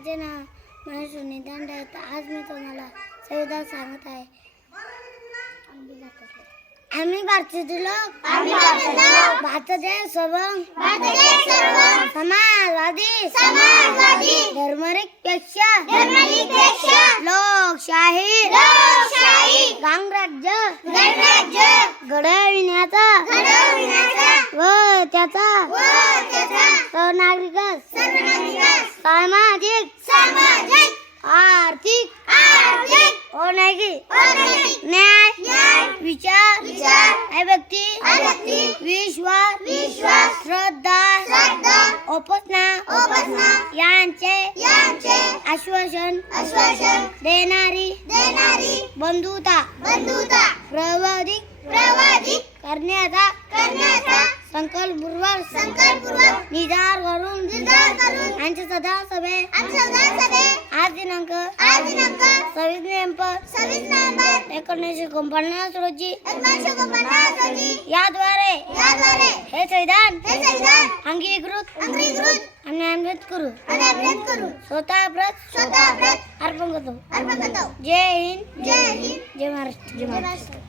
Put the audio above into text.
माझे नाव महेश निदांड आहे. आज मी तुम्हाला संविधान सांगत आहे. आम्ही भारतीय लोक भारताचे सर्वंग समाजवादी धर्मनिरपेक्ष लोकशाही गणराज्य घडविण्याचा व त्याचा सर्व सामाजिक आर्थिक न्याय विचार व्यक्ती विश्वास श्रद्धा उपासना यांचे आश्वासन देणारी बंधुता प्रवर्धित करण्याचा संकल्पपूर्वक निर्धार करून आमच्या सदन सभेत आज दिनांक 26 नोव्हेंबर 1949 रोजी याद्वारे हे संविधान अंगीकृत आणि अमृत करू स्वतः अर्पण करतो. जय हिंद जय महाराष्ट्र.